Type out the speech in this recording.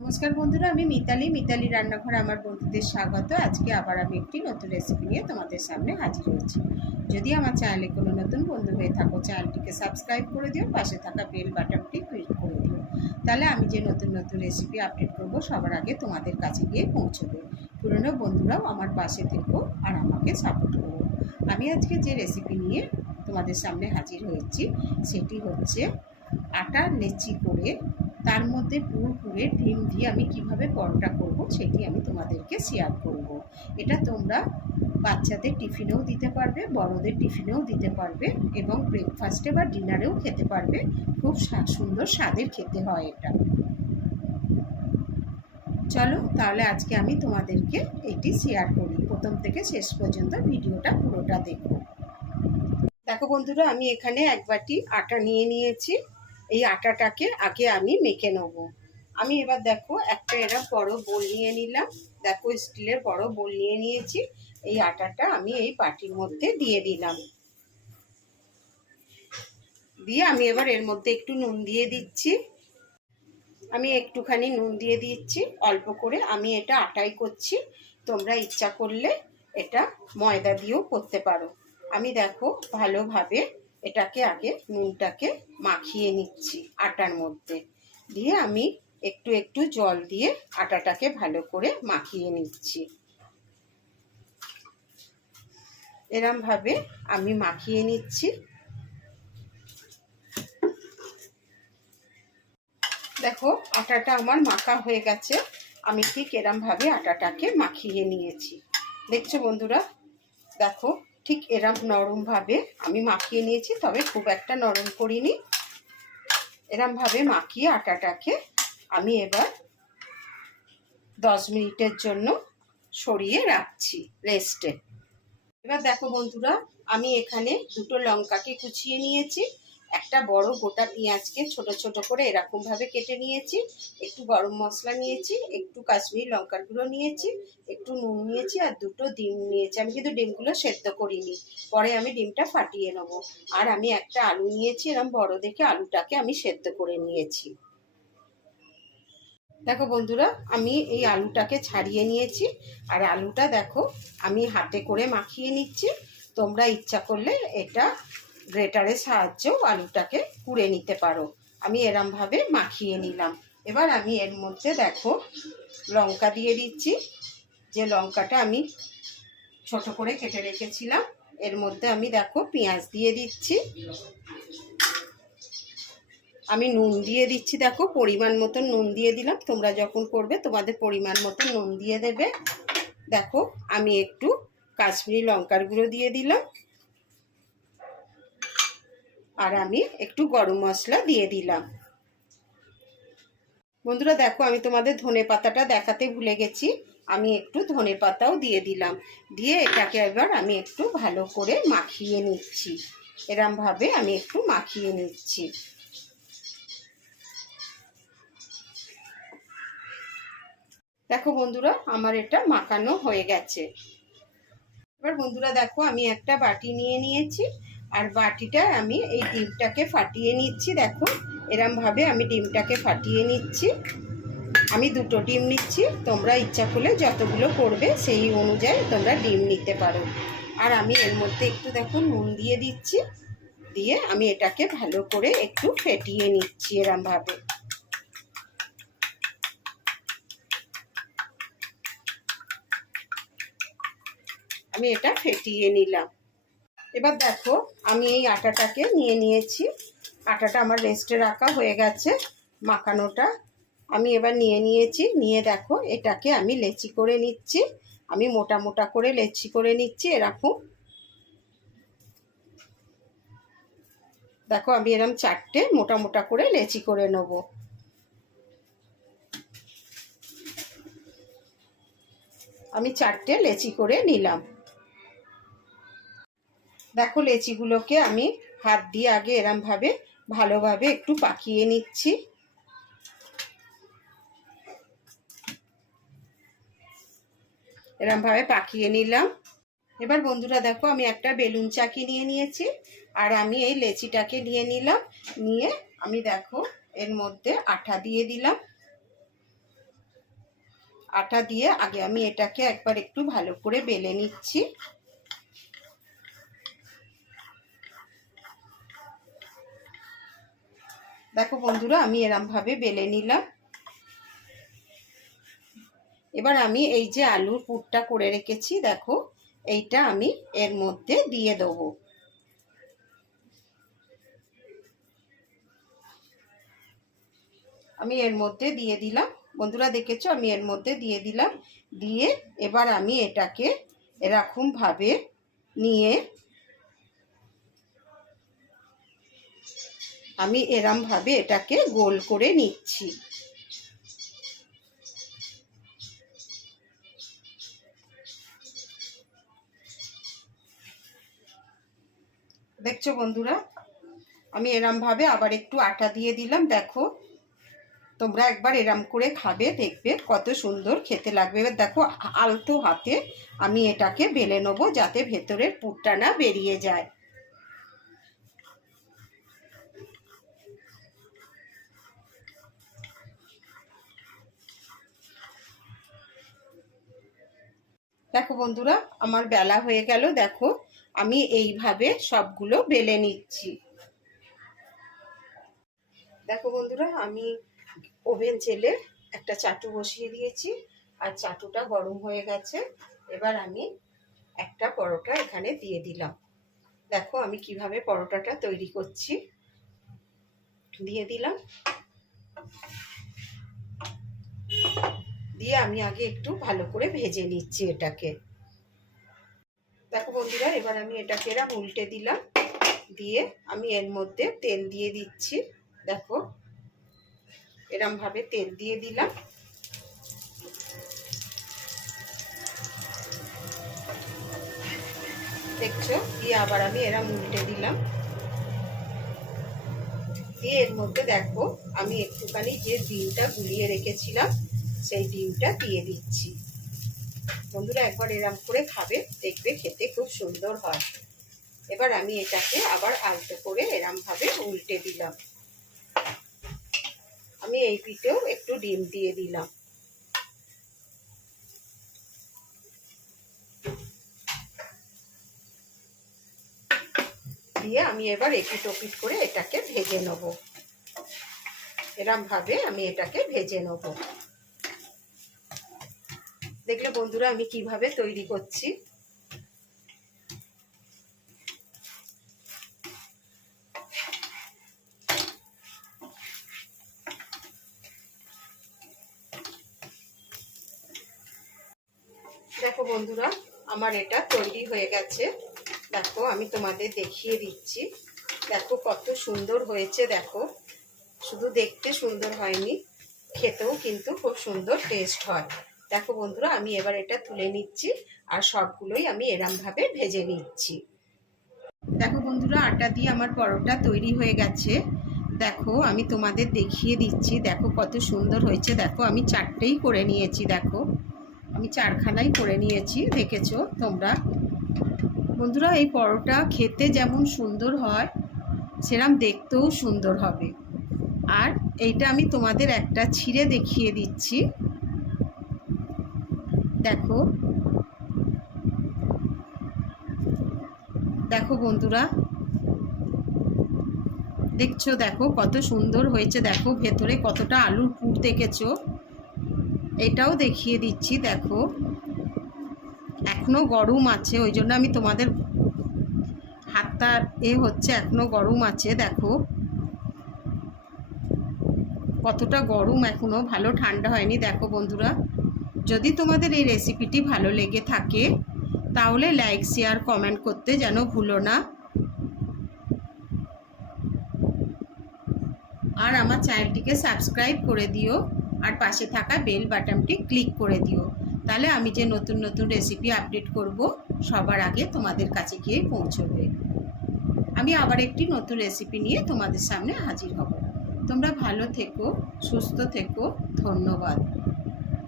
নমস্কার বন্ধুরা, আমি মিতালি রান্নাঘরে আমার বন্ধুদের স্বাগত। আজকে আবার আমি একটি নতুন রেসিপি নিয়ে তোমাদের সামনে হাজির হয়েছি। যদি আমার চ্যানেলে কোনো নতুন বন্ধু হয়ে থাকো, চ্যানেলটিকে সাবস্ক্রাইব করে দিও, পাশে থাকা বেল বাটনটি ক্লিক করে দিও। তাহলে আমি যে নতুন নতুন রেসিপি আপডেট করব সবার আগে তোমাদের কাছে গিয়ে পৌঁছবে। পুরনো বন্ধুরাও আমার পাশে থেকো আর আমাকে সাপোর্ট করো। আমি আজকে যে রেসিপি নিয়ে তোমাদের সামনে হাজির হয়েছি সেটি হচ্ছে আটার লেচি করে তার মধ্যে পুর পুরে ডিম দিয়ে আমি কিভাবে পরোটা করব সেটি আমি তোমাদেরকে শেয়ার করব। এটা তোমরা বাচ্চাদের টিফিনেও দিতে পারবে, বড়দের টিফিনেও দিতে পারবে এবং ব্রেকফাস্টে বা ডিনারেও খেতে পারবে। খুব সুন্দর স্বাদের খেতে হয় এটা। চলো তাহলে আজকে আমি তোমাদেরকে এটি শেয়ার করি। প্রথম থেকে শেষ পর্যন্ত ভিডিওটা পুরোটা দেখো। দেখো বন্ধুরা, আমি এখানে এক বাটি আটা নিয়ে নিয়েছি। এই আটাটাকে আগে আমি মেখে নেব। আমি এবার দেখো একটা এরকম বড় বোল নিয়ে নিলাম। দেখো স্টিলের বড় বোল নিয়ে নিয়েছি। এই আটাটা আমি এই বাটির মধ্যে দিয়ে দিলাম। দিয়ে আমি এবার এর মধ্যে একটু নুন দিয়ে দিচ্ছি। আমি একটুখানি নুন দিয়ে দিচ্ছি অল্প করে। আমি এটা আটাই করছি, তোমরা ইচ্ছা করলে এটা ময়দা দিয়েও করতে পারো। আমি দেখো ভালোভাবে এটাকে আগে নুনটাকে মাখিয়ে নিচ্ছি আটার মধ্যে। দিয়ে আমি একটু একটু জল দিয়ে আটাটাকে ভালো করে মাখিয়ে নিচ্ছি। এরমভাবে আমি মাখিয়ে নিচ্ছি। দেখো আটাটা আমার মাখা হয়ে গেছে। আমি ঠিক এরমভাবে আটাটাকে মাখিয়ে নিয়েছি। দেখছো বন্ধুরা, দেখো ঠিক এরম নরমভাবে আমি মাখিয়ে নিয়েছি, তবে খুব একটা নরম করিনি। এরমভাবে মাখিয়ে আটাটাকে আমি এবার 10 মিনিটের জন্য সরিয়ে রাখছি রেস্টে। এবার দেখো বন্ধুরা, আমি এখানে দুটো লঙ্কাকে কুচিয়ে নিয়েছি, একটা বড় গোটা পেঁয়াজকে ছোট ছোট করে এরকমভাবে কেটে নিয়েছি, একটু গরম মশলা নিয়েছি, একটু কাশ্মীরি লঙ্কার গুঁড়ো নিয়েছি, একটু নুন নিয়েছি আর দুটো ডিম নিয়েছি। আমি কিন্তু ডিমগুলো সেদ্ধ করিনি, পরে আমি ডিমটা ফাটিয়ে নেব। আর আমি একটা আলু নিয়েছি, এরকম বড় দেখে আলুটাকে আমি সেদ্ধ করে নিয়েছি। দেখো বন্ধুরা, আমি এই আলুটাকে ছাড়িয়ে নিয়েছি। আর আলুটা দেখো আমি হাতে করে মাখিয়ে নিচ্ছি। তোমরা ইচ্ছা করলে এটা গ্রেটারের সাহায্যেও আলুটাকে কুড়ে নিতে পারো। আমি এরমভাবে মাখিয়ে নিলাম। এবার আমি এর মধ্যে দেখো লঙ্কা দিয়ে দিচ্ছি। যে লঙ্কাটা আমি ছোট করে কেটে রেখেছিলাম, এর মধ্যে আমি দেখো পেঁয়াজ দিয়ে দিচ্ছি। আমি নুন দিয়ে দিচ্ছি, দেখো পরিমাণ মতন নুন দিয়ে দিলাম। তোমরা যখন করবে তোমাদের পরিমাণ মতন নুন দিয়ে দেবে। দেখো আমি একটু কাশ্মীরি লঙ্কার গুঁড়ো দিয়ে দিলাম। আর আমি একটু গরম মশলা দিয়ে দিলাম। বন্ধুরা দেখো, আমি তোমাদের ধনে পাতাটা দেখাতে ভুলে গেছি। আমি একটু ধনে পাতাও দিয়ে দিলাম। দিয়ে এটাকে এবার আমি একটু ভালো করে মাখিয়ে নিচ্ছি। এরমভাবে আমি একটু মাখিয়ে নিচ্ছি। দেখো বন্ধুরা, আমার এটা মাখানো হয়ে গেছে। এবার বন্ধুরা দেখো, আমি একটা বাটি নিয়ে নিয়েছি। আর বাটিটা আমি এই ডিমটাকে ফাটিয়ে নিচ্ছি। দেখো এরমভাবে আমি ডিমটাকে ফাটিয়ে নিচ্ছি। আমি দুটো ডিম নিচ্ছি, তোমরা ইচ্ছা করলে যতগুলো করবে সেই অনুযায়ী তোমরা ডিম নিতে পারো। আর আমি এর মধ্যে একটু দেখো নুন দিয়ে দিচ্ছি। দিয়ে আমি এটাকে ভালো করে একটু ফেটিয়ে নিচ্ছি। এরমভাবে আমি এটা ফেটিয়ে নিলাম। এবার দেখো আমি এই আটাটাকে নিয়ে নিয়েছি। আটাটা আমার রেস্টে রাখা হয়ে গেছে, মাখানোটা আমি এবার নিয়ে নিয়েছি। নিয়ে দেখো এটাকে আমি লেচি করে নিচ্ছি। আমি মোটা মোটা করে লেচি করে নিচ্ছি। এরকম দেখো আমি এরকম 4টে মোটা মোটা করে লেচি করে নেব। আমি 4টে লেচি করে নিলাম। দেখো লেচিগুলোকে আমি হাত দিয়ে আগে এরমভাবে ভালোভাবে একটু পাকিয়ে নিচ্ছি। এরমভাবে পাকিয়ে নিলাম। এবার বন্ধুরা দেখো, আমি একটা বেলুন চাকি নিয়ে নিয়েছি। আর আমি এই লেচিটাকে নিয়ে নিলাম। নিয়ে আমি দেখো এর মধ্যে আটা দিয়ে দিলাম। আটা দিয়ে আগে আমি এটাকে একবার একটু ভালো করে বেলে নিচ্ছি। দেখো বন্ধুরা, আমি এরমভাবে বেলে নিলাম। এবার আমি এই যে আলুর পুরটা করে রেখেছি, দেখো এইটা আমি এর মধ্যে দিয়ে দেবো। আমি এর মধ্যে দিয়ে দিলাম বন্ধুরা, দেখেছো আমি এর মধ্যে দিয়ে দিলাম। দিয়ে এবার আমি এটাকে এরকম ভাবে নিয়ে আমি এরম ভাবে এটাকে গোল করে নিচ্ছি। দেখছো বন্ধুরা, আমি এরম ভাবে আবার একটু আটা দিয়ে দিলাম। দেখো তোমরা একবার এরম করে খাবে, দেখবে কত সুন্দর খেতে লাগবে। এবার দেখো আলতো হাতে আমি এটাকে বেলে নেবো যাতে ভেতরের পুরটা না বেরিয়ে যায়। দেখো বন্ধুরা, আমার বেলা হয়ে গেল। দেখো আমি এইভাবে সবগুলো বেলে নিচ্ছি। দেখো বন্ধুরা, আমি ওভেন জেলে একটা চাটু বসিয়ে দিয়েছি আর চাটুটা গরম হয়ে গেছে। এবার আমি একটা পরোটা এখানে দিয়ে দিলাম। দেখো আমি কিভাবে পরোটাটা তৈরি করছি। দিয়ে দিলাম, দিয়ে আমি আগে একটু ভালো করে ভেজে নিচ্ছি এটাকে। দেখো বন্ধুরা, এবার আমি এটাকে এরম উল্টে দিলাম। দিয়ে আমি এর মধ্যে তেল দিয়ে দিচ্ছি। দেখো এরম ভাবে তেল দিয়ে দিলাম। দেখছো, দিয়ে আবার আমি এরম উল্টে দিলাম। দিয়ে এর মধ্যে দেখো আমি একটুখানি যে ডিমটা গুলিয়ে রেখেছিলাম সেই ডিমটা দিয়ে দিচ্ছি। বন্ধুরা একবার এরম করে খাবে, দেখবে খেতে খুব সুন্দর হয়। এবার আমি এটাকে আবার আলতো করে এরম ভাবে উল্টে দিলাম। আমি এই পিঠেও একটু ডিম দিয়ে দিলাম। দিয়ে আমি এবার এপিট ওপিট করে এটাকে ভেজে নেব। এরম ভাবে আমি এটাকে ভেজে নেব। দেখলে বন্ধুরা আমি কিভাবে তৈরি করছি। দেখো বন্ধুরা, আমার এটা তৈরি হয়ে গেছে। দেখো আমি তোমাদের দেখিয়ে দিচ্ছি। দেখো কত সুন্দর হয়েছে। দেখো শুধু দেখতে সুন্দর হয়নি, খেতেও কিন্তু খুব সুন্দর টেস্ট হয়। দেখো বন্ধুরা, আমি এবার এটা তুলে নিচ্ছি আর সবগুলোই আমি এরমভাবে ভেজে নিচ্ছি। দেখো বন্ধুরা, আটা দিয়ে আমার পরোটা তৈরি হয়ে গেছে। দেখো আমি তোমাদের দেখিয়ে দিচ্ছি। দেখো কত সুন্দর হয়েছে। দেখো আমি চারটেই করে নিয়েছি। দেখো আমি চারখানাই করে নিয়েছি, দেখেছো তোমরা। বন্ধুরা এই পরোটা খেতে যেমন সুন্দর হয় সেরকম দেখতেও সুন্দর হবে। আর এইটা আমি তোমাদের একটা ছিঁড়ে দেখিয়ে দিচ্ছি। দেখো দেখো বন্ধুরা, দেখছো দেখো কত সুন্দর হয়েছে। দেখো ভেতরে কতটা আলুর পুর দেখেছো। এটাও দেখিয়ে দিচ্ছি। দেখো এখনো গরম আছে, ওই জন্য আমি তোমাদের হাতটা হচ্ছে এখনো গরম আছে। দেখো কতটা গরম এখনো, ভালো ঠান্ডা হয়নি। দেখো বন্ধুরা, যদি তোমাদের এই রেসিপিটি ভালো লেগে থাকে তাহলে লাইক শেয়ার কমেন্ট করতে যেন ভুলো না। আর আমার চ্যানেলটিকে সাবস্ক্রাইব করে দিও আর পাশে থাকা বেল বাটনটি ক্লিক করে দিও। তাহলে আমি যে নতুন নতুন রেসিপি আপডেট করব সবার আগে তোমাদের কাছে গিয়ে পৌঁছবে। আমি আবার একটি নতুন রেসিপি নিয়ে তোমাদের সামনে হাজির হব। তোমরা ভালো থেকো, সুস্থ থেকো। ধন্যবাদ।